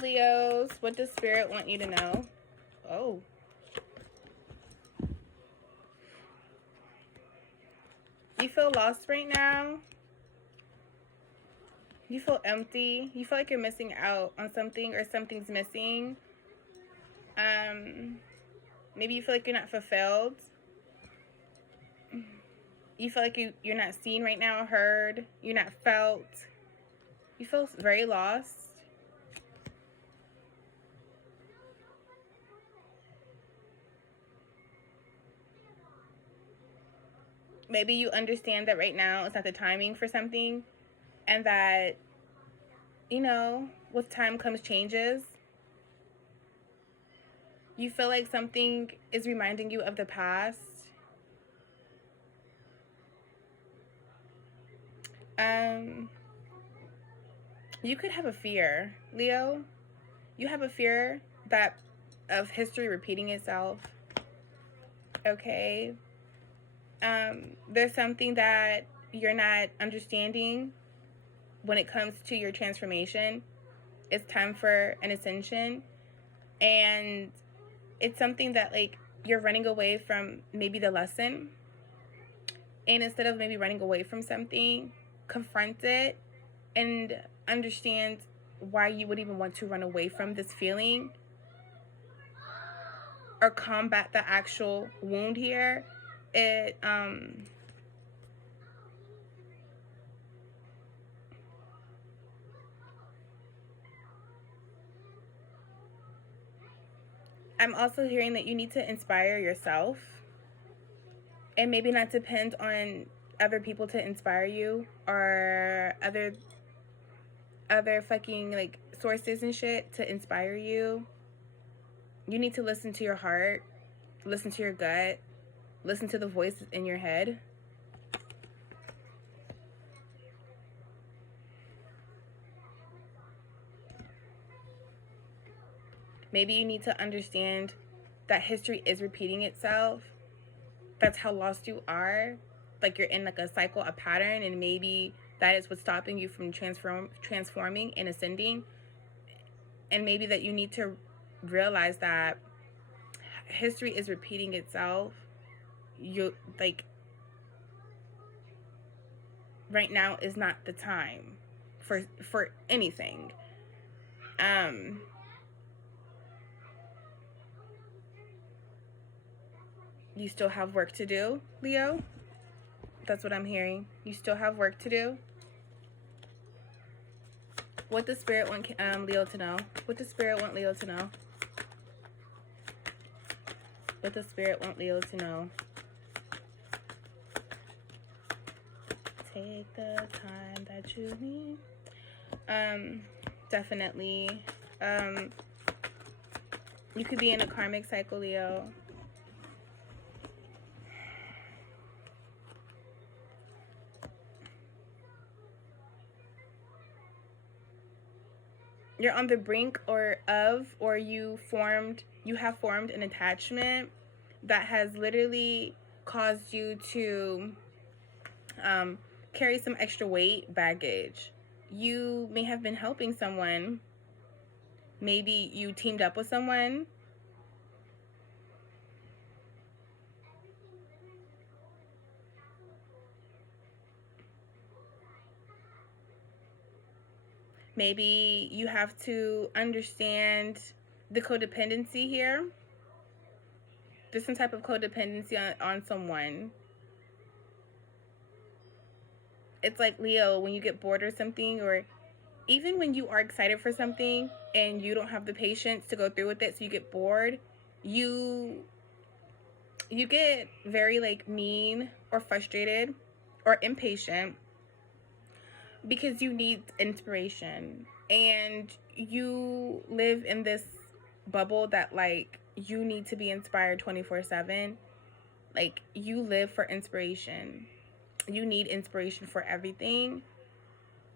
Leos. What does Spirit want you to know? Oh. You feel lost right now. You feel empty. You feel like you're missing out on something or something's missing. Maybe you feel like you're not fulfilled. You feel like you're not seen right now, heard. You're not felt. You feel very lost. Maybe you understand that right now it's not the timing for something, and that, you know, with time comes changes. You feel like something is reminding you of the past. You could have a fear, Leo. You have a fear that of history repeating itself. Okay. There's something that you're not understanding when it comes to your transformation. It's time for an ascension, and it's something that, like, you're running away from maybe the lesson, and instead of maybe running away from something, confront it and understand why you would even want to run away from this feeling or combat the actual wound here. I'm also hearing that you need to inspire yourself and maybe not depend on other people to inspire you, or other fucking, like, sources and shit to inspire you. You need to listen to your heart, listen to your gut, listen to the voices in your head. Maybe you need to understand that history is repeating itself. That's how lost you are. Like, you're in, like, a cycle, a pattern, and maybe that is what's stopping you from transforming and ascending. And maybe that you need to realize that history is repeating itself. You, like, right now is not the time for anything. You still have work to do, Leo. That's what I'm hearing. You still have work to do. What does Spirit want Leo to know? What does Spirit want Leo to know? What does Spirit want Leo to know? Take the time that you need. Definitely. You could be in a karmic cycle, Leo. You're on the brink or you have formed an attachment that has literally caused you to carry some extra weight, baggage. You may have been helping someone. Maybe you teamed up with someone. Maybe you have to understand the codependency here. There's some type of codependency on someone. It's like, Leo, when you get bored or something, or even when you are excited for something and you don't have the patience to go through with it, so you get bored, you get very, like, mean or frustrated or impatient because you need inspiration, and you live in this bubble that, like, you need to be inspired 24/7. Like, you live for inspiration. You need inspiration for everything.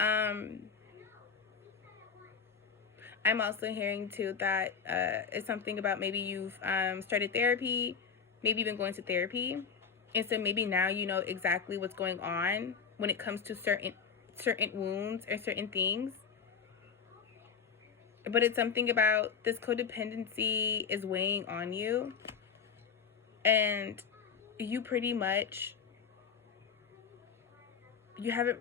I'm also hearing too that it's something about maybe you've started therapy, maybe you've been going to therapy, and so maybe now you know exactly what's going on when it comes to certain wounds or certain things. But it's something about this codependency is weighing on you, and you pretty much, you haven't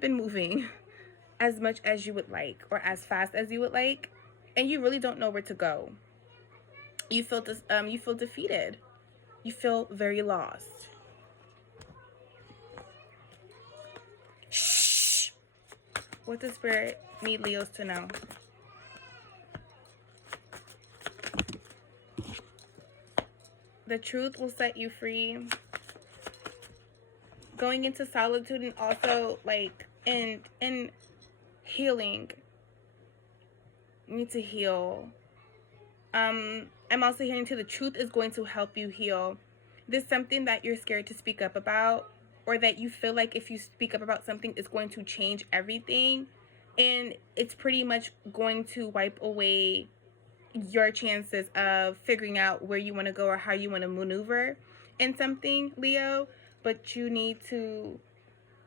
been moving as much as you would like, or as fast as you would like, and you really don't know where to go. You feel you feel defeated. You feel very lost. Shh. What does Spirit need Leos to know? The truth will set you free. Going into solitude, and also like in healing. You need to heal. I'm also hearing too, the truth is going to help you heal. There's something that you're scared to speak up about, or that you feel like if you speak up about something, it's going to change everything, and it's pretty much going to wipe away your chances of figuring out where you want to go or how you want to maneuver in something, Leo. But you need to,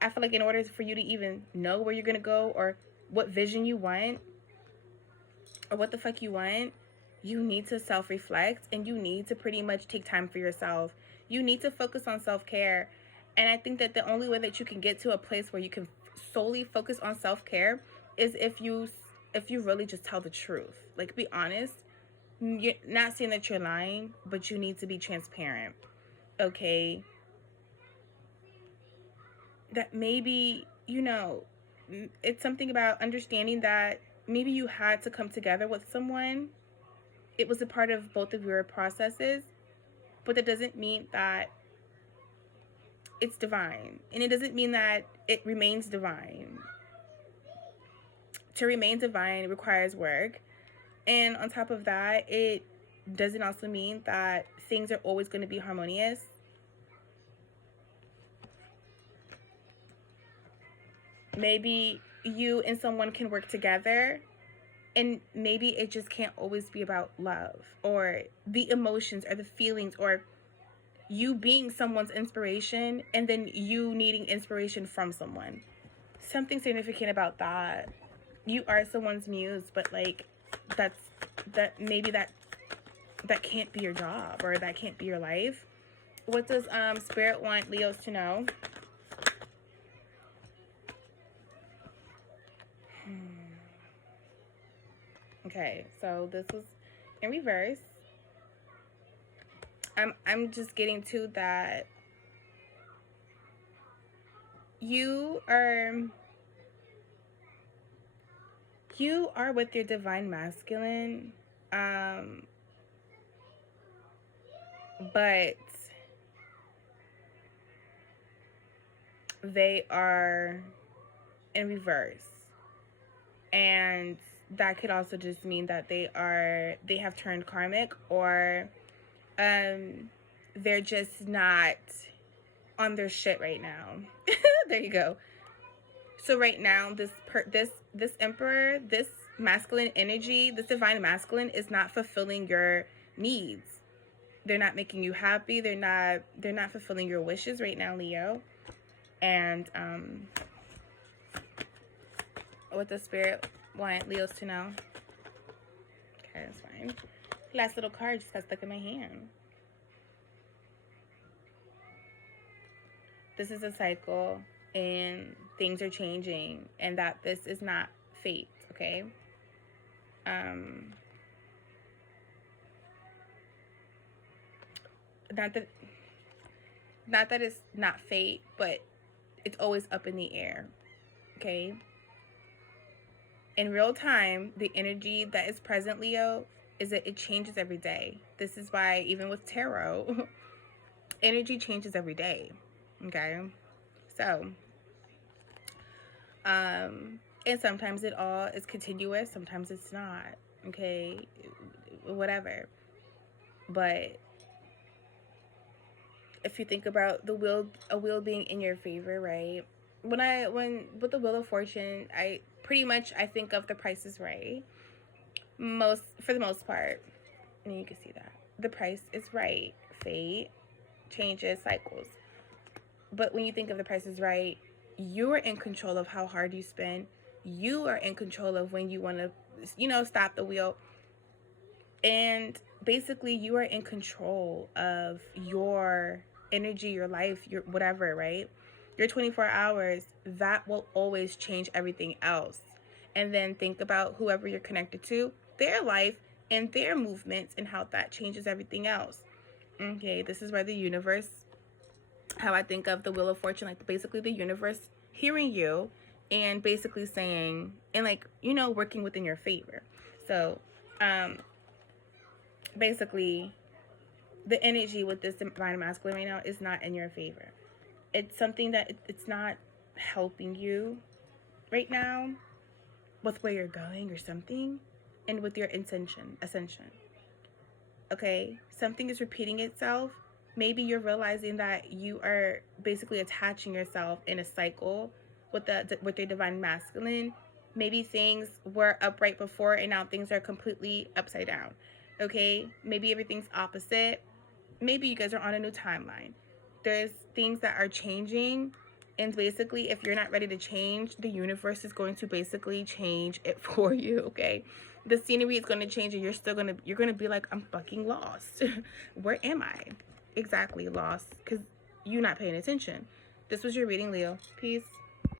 I feel like in order for you to even know where you're going to go, or what vision you want, or what the fuck you want, you need to self-reflect, and you need to pretty much take time for yourself. You need to focus on self-care. And I think that the only way that you can get to a place where you can solely focus on self-care is if you really just tell the truth. Like, be honest. You're not saying that you're lying, but you need to be transparent. Okay? That maybe, it's something about understanding that maybe you had to come together with someone. It was a part of both of your processes, but that doesn't mean that it's divine. And it doesn't mean that it remains divine. To remain divine requires work. And on top of that, it doesn't also mean that things are always going to be harmonious. Maybe you and someone can work together, and maybe it just can't always be about love, or the emotions, or the feelings, or you being someone's inspiration and then you needing inspiration from someone. Something significant about that. You are someone's muse, but like that can't be your job, or that can't be your life. What does Spirit want Leos to know? Okay, so this was in reverse. I'm just getting to that you are with your divine masculine, but they are in reverse, and that could also just mean that they have turned karmic, or they're just not on their shit right now. There you go. So right now, this emperor, this masculine energy, this divine masculine is not fulfilling your needs. They're not making you happy. They're not fulfilling your wishes right now, Leo. And what does Spirit want Leos to know? Okay, that's fine. Last little card just got stuck in my hand. This is a cycle, and things are changing, and that this is not fate, okay? Not that it's not fate, but it's always up in the air, okay? In real time, the energy that is present, Leo, is that it changes every day. This is why, even with tarot, energy changes every day, okay? So, and sometimes it all is continuous, sometimes it's not, okay? Whatever. But if you think about a wheel being in your favor, right? When with the Wheel of Fortune, I think of The Price is Right. For the most part, and you can see that The Price is Right. Fate changes, cycles. But when you think of The Price is Right, You are in control of how hard you spin. You are in control of when you want to, stop the wheel. And basically, you are in control of your energy, your life, your whatever, right? Your 24 hours, that will always change everything else. And then think about whoever you're connected to, their life and their movements, and how that changes everything else. Okay, this is where the universe, how I think of the Wheel of Fortune, like basically the universe hearing you and basically saying, and like, working within your favor. So, basically, the energy with this divine masculine right now is not in your favor. It's something that it's not helping you right now with where you're going or something, and with your ascension. Okay, something is repeating itself. Maybe you're realizing that you are basically attaching yourself in a cycle with your divine masculine. Maybe things were upright before and now things are completely upside down. Okay, maybe everything's opposite. Maybe you guys are on a new timeline. There's things that are changing, and basically if you're not ready to change, the universe is going to basically change it for you. Okay, the scenery is going to change, and you're gonna be like, I'm fucking lost. Where am I? Exactly, lost, because you're not paying attention. This was your reading, Leo. Peace.